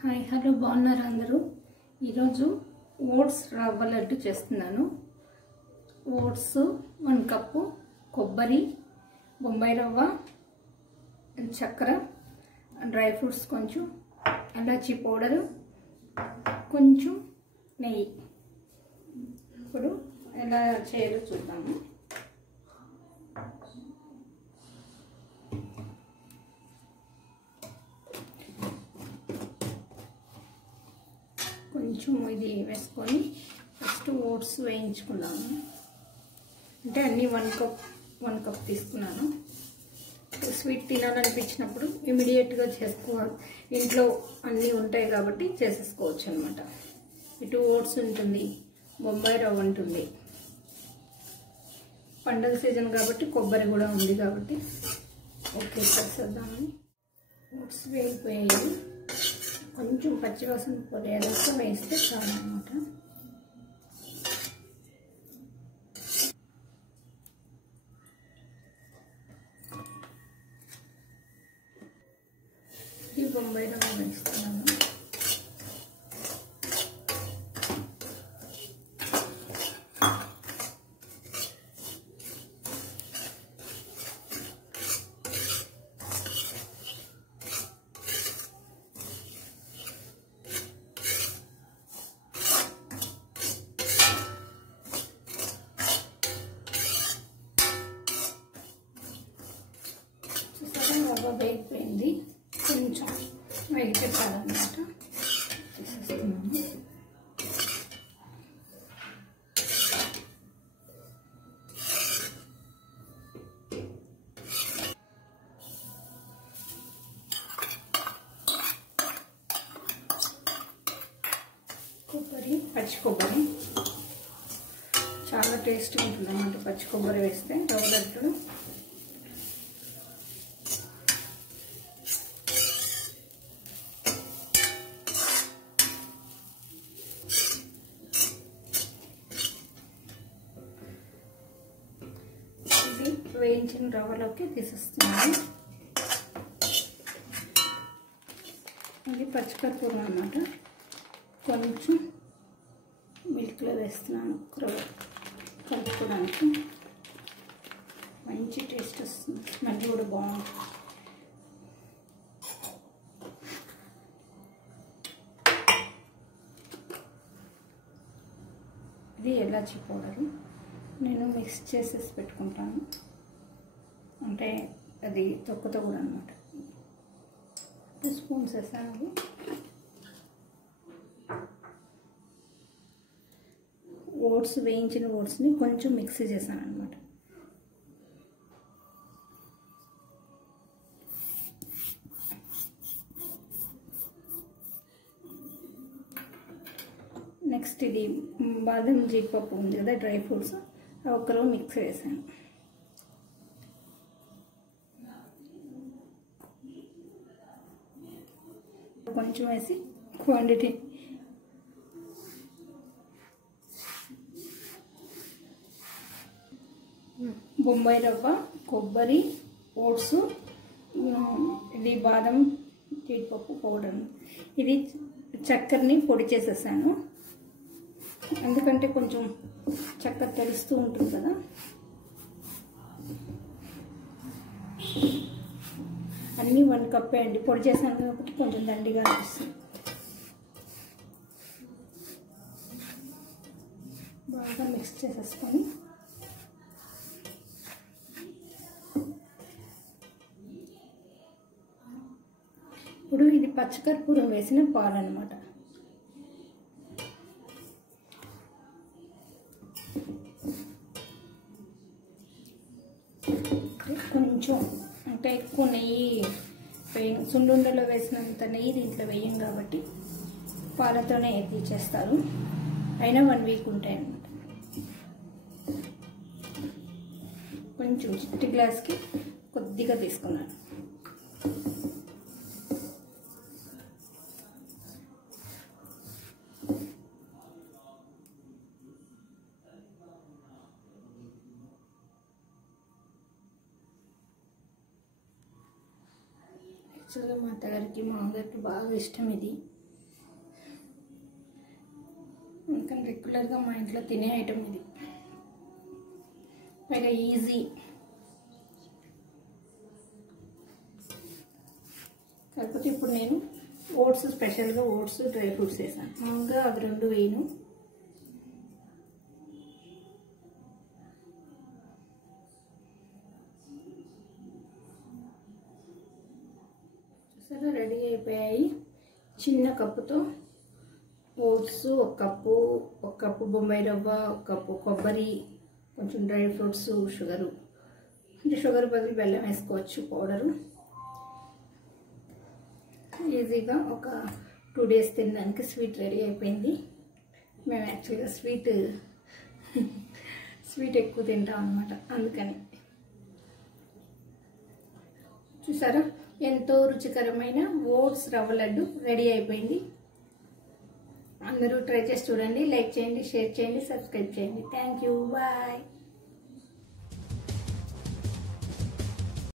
Hi hello బాగున్నారా అందరూ. ఈరోజు ఓట్స్ రవ్వ లడ్డు చేస్తున్నాను. ఓట్స్ 1 కప్పు, కొబ్బరి, బొంబాయి రవ్వ, చక్కెర, డ్రై ఫ్రూట్స్ కొంచెం, ఇలాచీ పౌడరు, కొంచెం నెయ్యి. ఇప్పుడు ఎలా చేయాలో చూద్దాము. కొంచెం ఇది వేసుకొని ఫస్ట్ ఓట్స్ వేయించుకున్నాను. అంటే అన్నీ 1 కప్ తీసుకున్నాను. స్వీట్ తినాలనిపించినప్పుడు ఇమీడియట్గా చేసుకోవాలి, ఇంట్లో అన్నీ ఉంటాయి కాబట్టి చేసేసుకోవచ్చు అనమాట. ఇటు ఓట్స్ ఉంటుంది, బొంబాయి రవ్వ ఉంటుంది, పండగ సీజన్ కాబట్టి కొబ్బరి కూడా ఉంది కాబట్టి ఓకే చేసేద్దామని. ఓట్స్ వేగిపోయాయి, కొంచెం పచ్చివాసన పోయేదాకా వేస్తే చాలు అన్నమాట. ఈ బొంబాయి రవ్వ వేస్తున్నాను. రవ్వ వేగిపోయింది, కొంచెం వేగిపెట్టాలన్నమాట. తీసేస్తున్నాము. కొబ్బరి, పచ్చి కొబ్బరి చాలా టేస్టీ ఉంటుంది అన్నమాట. పచ్చి కొబ్బరి వేస్తే రవ్వ లడ్డు. వేయించిన రవ్వలోకి తీసేస్తున్నాను. ఇది పచ్చికర్పూరం అన్నమాట. కొంచెం మిల్క్లో వేస్తున్నాను కలుపుకోవడానికి. మంచి టేస్ట్ వస్తుంది, స్మెల్ కూడా బాగుంటుంది. ఇది ఇలాచీ పౌడరు నేను మిక్స్ చేసేసి పెట్టుకుంటాను, అంటే అది తొక్కతో కూడా అనమాట. 2 స్పూన్స్ వేసాను. అది ఓట్స్, వేయించిన ఓట్స్ని కొంచెం మిక్సీ చేశాను అనమాట. నెక్స్ట్ ఇది బాదం జీడిపప్పు ఉంది కదా, డ్రై ఫ్రూట్స్, ఒకరు మిక్స్ వేసాను. కొంచెం వేసి క్వాంటిటీ బొంబాయి రవ్వ, కొబ్బరి, ఓట్స్, ఇది బాదం జీడిపప్పు పౌడర్, ఇది చక్కెరని పొడి చేసేసాను. ఎందుకంటే కొంచెం చక్కెర తెలుస్తూ ఉంటుంది కదా. అన్నీ 1 కప్పే అండి, పొడి చేశాను కాబట్టి కొంచెం దండిగా అనిపిస్తుంది. బాగా మిక్స్ చేసేసుకొని ఇప్పుడు ఇది పచ్చికర్పూరం వేసిన పాలు అన్నమాట. కొంచెం అంటే ఎక్కువ నెయ్యి సుండుండలో వేసినంత నెయ్యి దీంట్లో వేయం కాబట్టి పాలతోనే తీసేస్తారు. అయినా 1 వీక్ ఉంటాయి అన్నమాట. కొంచెం చిట్టి గ్లాస్కి కొద్దిగా తీసుకున్నాను. యాక్చువల్గా మా అత్తగారికి, మా అమ్మగారికి బాగా ఇష్టం ఇది. రెగ్యులర్గా మా ఇంట్లో తినే ఐటమ్ ఇది, పైగా ఈజీ. కాకపోతే ఇప్పుడు నేను ఓట్స్, స్పెషల్గా ఓట్స్ డ్రై ఫ్రూట్స్ వేసాను. మామూలుగా అవి రెండు వేయను. చూసారా, రెడీ అయిపోయాయి. చిన్న కప్పుతో ఓట్స్, ఒక కప్పు బొంబాయి రవ్వ, ఒక కప్పు కొబ్బరి, కొంచెం డ్రై ఫ్రూట్స్, షుగరు, అంటే షుగర్ బదులు బెల్లం వేసుకోవచ్చు పౌడరు. ఈజీగా ఒక 2 days తినడానికి స్వీట్ రెడీ అయిపోయింది. మేము యాక్చువల్గా స్వీట్ ఎక్కువ తింటాం అన్నమాట, అందుకని. చూసారా, ఎంతో రుచికరమైన ఓట్స్ రవ్వ లడ్డు రెడీ అయిపోయింది. అందరూ ట్రై చేసి చూడండి. లైక్ చేయండి, షేర్ చేయండి, సబ్స్క్రైబ్ చేయండి. Thank you, bye.